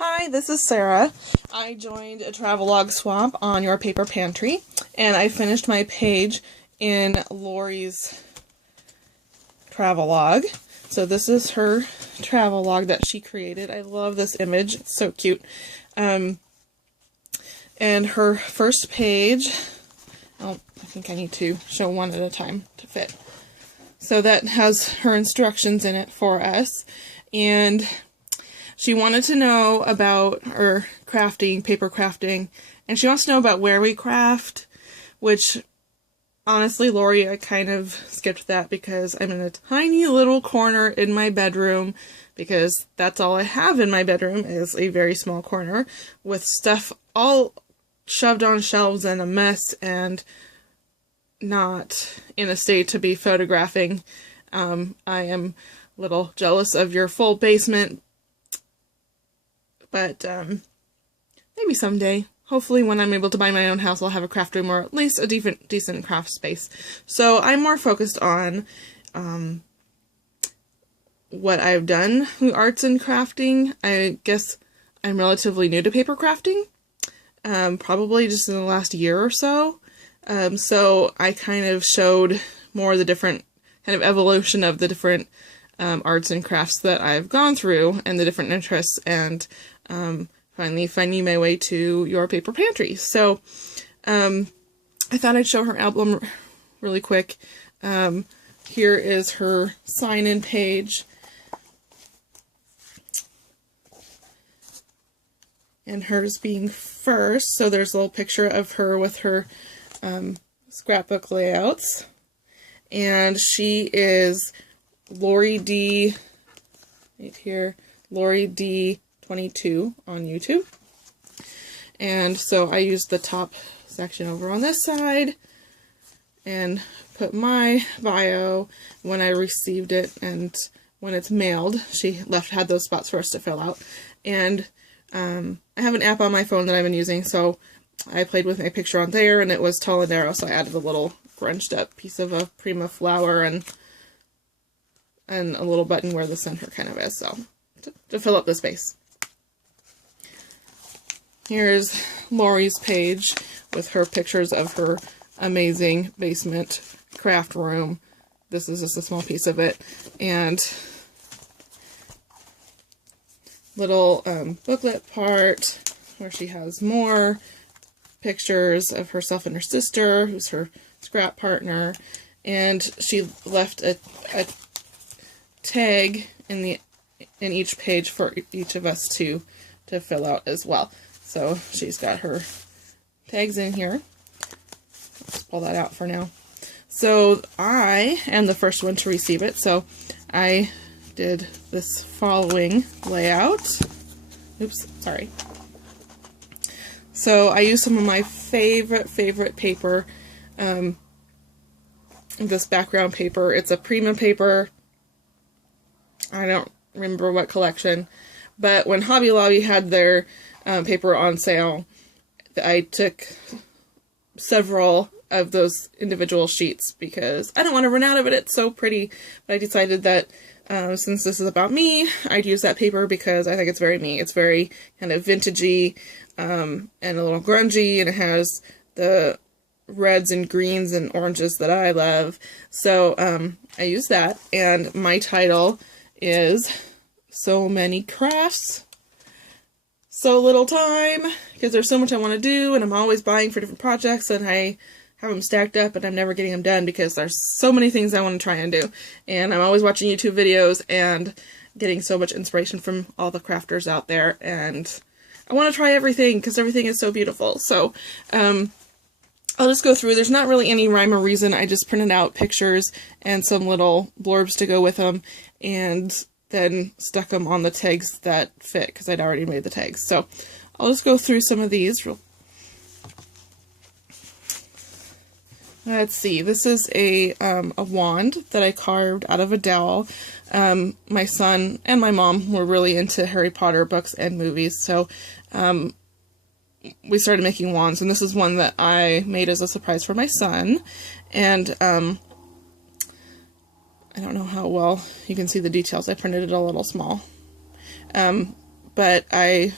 Hi, this is Sarah. I joined a travelogue swap on Your Paper Pantry, and I finished my page in Lori's travelogue. So this is her travelogue that she created. I love this image. It's so cute. And her first page, I think I need to show one at a time to fit. So that has her instructions in it for us. And she wanted to know about our crafting, paper crafting, and she wants to know about where we craft, which, honestly, Lori, I kind of skipped that because I'm in a tiny little corner in my bedroom, because that's all I have in my bedroom is a very small corner with stuff all shoved on shelves and a mess and not in a state to be photographing. I am a little jealous of your full basement, but maybe someday. Hopefully when I'm able to buy my own house, I'll have a craft room or at least a decent craft space. So I'm more focused on what I've done with arts and crafting. I guess I'm relatively new to paper crafting, probably just in the last year or so. So I kind of showed more of the different kind of evolution of the different arts and crafts that I've gone through and the different interests, and finally finding my way to Your Paper Pantry. So I thought I'd show her album really quick. Here is her sign-in page. And hers being first, so there's a little picture of her with her scrapbook layouts. And she is Lori D, right here, Lori D22 on YouTube. And so I used the top section over on this side and put my bio when I received it, and when it's mailed. She had those spots for us to fill out. And I have an app on my phone that I've been using, so I played with my picture on there, and it was tall and narrow, so I added a little grunched up piece of a Prima flower and a little button where the center kind of is, so to fill up the space. Here's Lori's page with her pictures of her amazing basement craft room. This is just a small piece of it, and little booklet part where she has more pictures of herself and her sister, who's her scrap partner, and she left a tag in each page for each of us to fill out as well. So she's got her tags in here. Let's pull that out for now. So I am the first one to receive it, so I did this following layout. Oops, sorry. So I used some of my favorite paper, this background paper. It's a Prima paper. I don't remember what collection, but when Hobby Lobby had their paper on sale, I took several of those individual sheets because I don't want to run out of it. It's so pretty, but I decided that since this is about me, I'd use that paper because I think it's very me. It's very kind of vintagey and a little grungy, and it has the reds and greens and oranges that I love. So I use that, and my title is So Many Crafts, So Little Time, because there's so much I want to do, and I'm always buying for different projects, and I have them stacked up, and I'm never getting them done because there's so many things I want to try and do. And I'm always watching YouTube videos and getting so much inspiration from all the crafters out there, and I want to try everything because everything is so beautiful. So I'll just go through. There's not really any rhyme or reason. I just printed out pictures and some little blurbs to go with them, and then stuck them on the tags that fit because I'd already made the tags. So I'll just go through some of these. Let's see. This is a wand that I carved out of a dowel. My son and my mom were really into Harry Potter books and movies, so we started making wands, and this is one that I made as a surprise for my son. And I don't know how well you can see the details. I printed it a little small. But I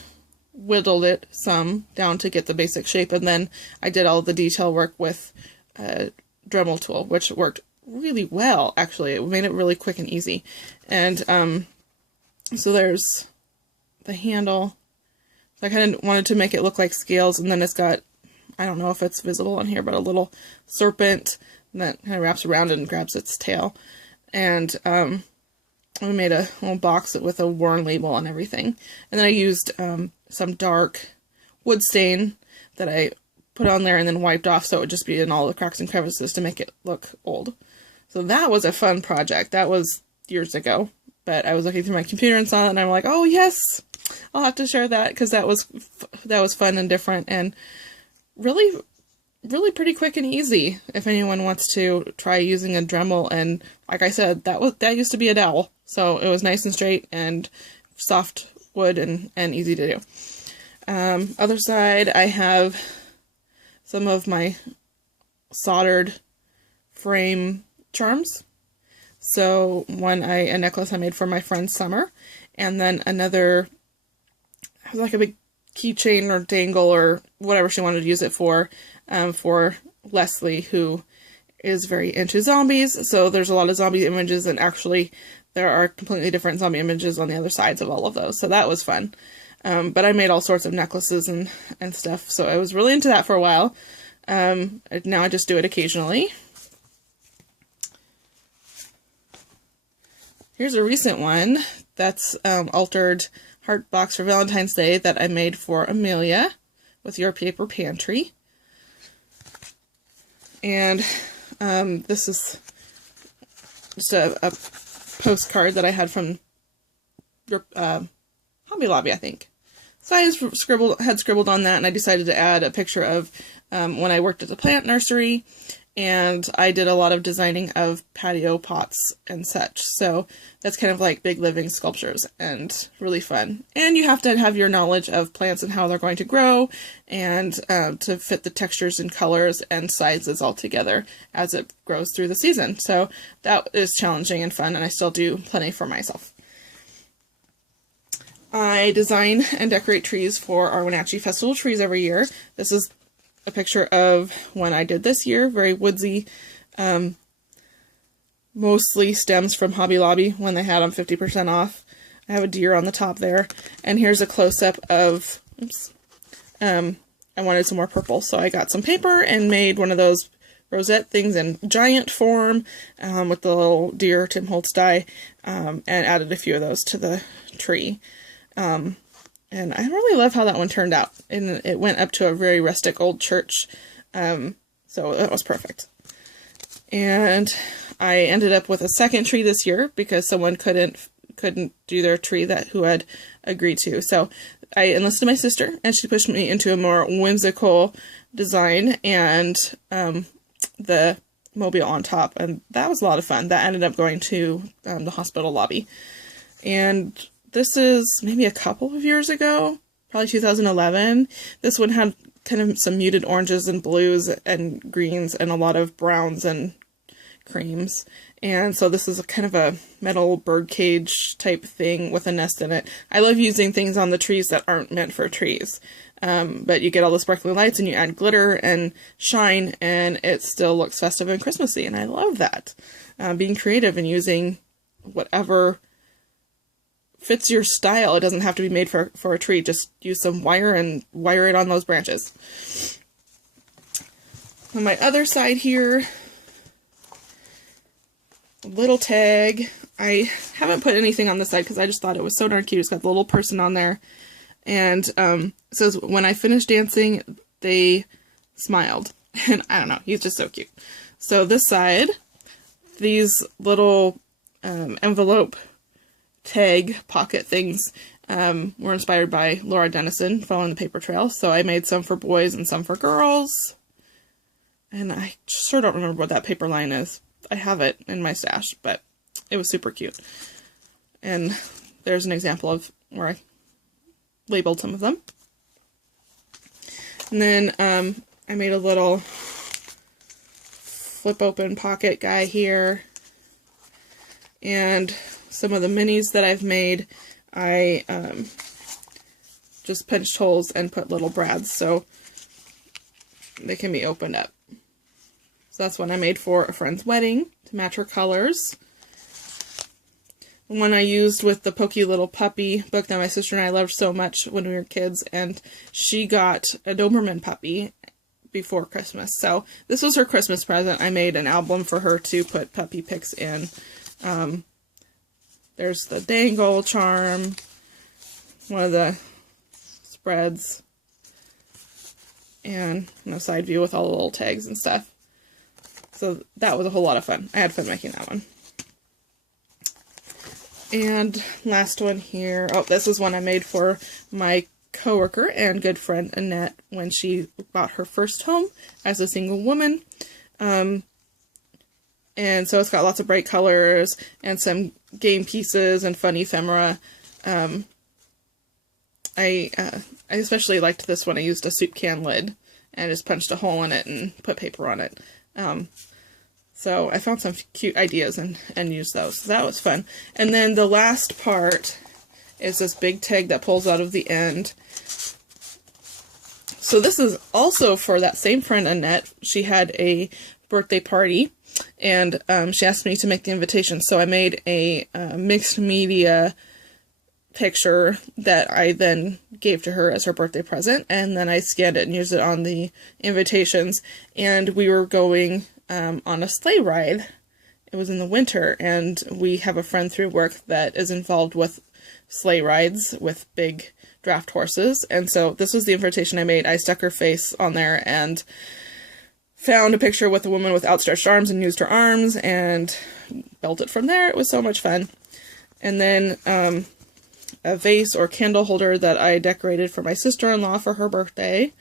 whittled it some down to get the basic shape, and then I did all the detail work with a Dremel tool, which worked really well, actually. It made it really quick and easy. And so there's the handle. So I kind of wanted to make it look like scales, and then it's got, I don't know if it's visible on here, but a little serpent that kind of wraps around and grabs its tail. And we made a little box with a worn label and everything. And then I used some dark wood stain that I put on there and then wiped off so it would just be in all the cracks and crevices to make it look old. So that was a fun project. That was years ago. But I was looking through my computer and saw it, and I'm like, oh yes, I'll have to share that, because that was fun and different and really, really pretty quick and easy if anyone wants to try using a Dremel. And like I said, that used to be a dowel, so it was nice and straight and soft wood and easy to do. Other side, I have some of my soldered frame charms. So a necklace I made for my friend Summer, and then another, it was like a big keychain or dangle or whatever she wanted to use it for Leslie, who is very into zombies. So there's a lot of zombie images, and actually there are completely different zombie images on the other sides of all of those. So that was fun. But I made all sorts of necklaces and stuff. So I was really into that for a while. Now I just do it occasionally. Here's a recent one that's altered heart box for Valentine's Day that I made for Amelia with Your Paper Pantry. And this is just a postcard that I had from your Hobby Lobby, I think. So I just had scribbled on that, and I decided to add a picture of when I worked at the plant nursery. And I did a lot of designing of patio pots and such. So that's kind of like big living sculptures and really fun. And you have to have your knowledge of plants and how they're going to grow, and to fit the textures and colors and sizes all together as it grows through the season. So that is challenging and fun, and I still do plenty for myself. I design and decorate trees for our Wenatchee Festival trees every year. This is a picture of one I did this year, very woodsy, mostly stems from Hobby Lobby when they had them 50% off. I have a deer on the top there, and here's a close-up of, I wanted some more purple, so I got some paper and made one of those rosette things in giant form with the little deer Tim Holtz die, and added a few of those to the tree. And I really love how that one turned out. And it went up to a very rustic old church. So that was perfect. And I ended up with a second tree this year because someone couldn't do their tree who had agreed to. So I enlisted my sister, and she pushed me into a more whimsical design and the mobile on top. And that was a lot of fun. That ended up going to the hospital lobby. And this is maybe a couple of years ago, probably 2011. This one had kind of some muted oranges and blues and greens and a lot of browns and creams. And so this is a kind of a metal birdcage type thing with a nest in it. I love using things on the trees that aren't meant for trees. But you get all the sparkly lights and you add glitter and shine, and it still looks festive and Christmassy. And I love that. Being creative and using whatever fits your style. It doesn't have to be made for a tree. Just use some wire and wire it on those branches. On my other side here, little tag. I haven't put anything on this side because I just thought it was so darn cute. It's got the little person on there. And it says, when I finished dancing, they smiled. And I don't know, he's just so cute. So this side, these little envelope tag pocket things were inspired by Laura Dennison, following the paper trail. So I made some for boys and some for girls. And I sure don't remember what that paper line is. I have it in my stash, but it was super cute. And there's an example of where I labeled some of them. And then I made a little flip open pocket guy here. And some of the minis that I've made, I just punched holes and put little brads so they can be opened up. So that's one I made for a friend's wedding to match her colors. One I used with the Pokey Little Puppy book that my sister and I loved so much when we were kids, and she got a Doberman puppy before Christmas. So this was her Christmas present. I made an album for her to put puppy pics in. There's the dangle charm, one of the spreads, and side view with all the little tags and stuff. So that was a whole lot of fun. I had fun making that one. And last one here. Oh, this is one I made for my coworker and good friend Annette when she bought her first home as a single woman. And so it's got lots of bright colors and some game pieces and fun ephemera. I especially liked this one. I used a soup can lid and just punched a hole in it and put paper on it. So I found some cute ideas and used those. So that was fun. And then the last part is this big tag that pulls out of the end. So this is also for that same friend, Annette. She had a birthday party, and she asked me to make the invitation. So I made a mixed media picture that I then gave to her as her birthday present, and then I scanned it and used it on the invitations. And we were going on a sleigh ride. It was in the winter, and we have a friend through work that is involved with sleigh rides with big draft horses, and so this was the invitation I made. I stuck her face on there and found a picture with a woman with outstretched arms and used her arms and built it from there. It was so much fun. And then a vase or candle holder that I decorated for my sister-in-law for her birthday.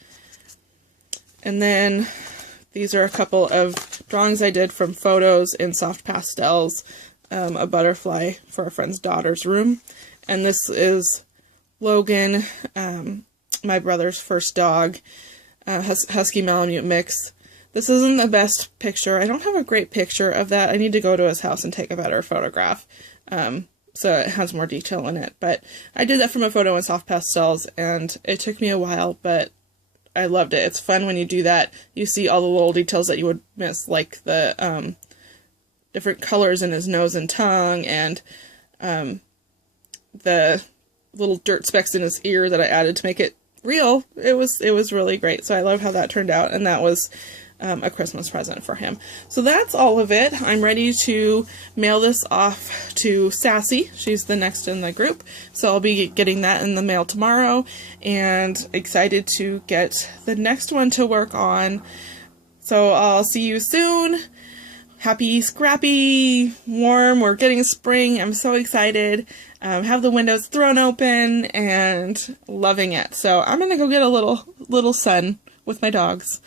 And then these are a couple of drawings I did from photos in soft pastels. A butterfly for a friend's daughter's room. And this is Logan, my brother's first dog, Husky Malamute mix. This isn't the best picture. I don't have a great picture of that. I need to go to his house and take a better photograph. So it has more detail in it. But I did that from a photo in soft pastels, and it took me a while, but I loved it. It's fun when you do that. You see all the little details that you would miss, like the different colors in his nose and tongue, and the little dirt specks in his ear that I added to make it real. It was really great. So I love how that turned out, and that was a Christmas present for him. So that's all of it. I'm ready to mail this off to Sassy. She's the next in the group, so I'll be getting that in the mail tomorrow, and excited to get the next one to work on. So I'll see you soon. Happy, scrappy, warm. We're getting spring. I'm so excited. Have the windows thrown open and loving it. So I'm gonna go get a little sun with my dogs.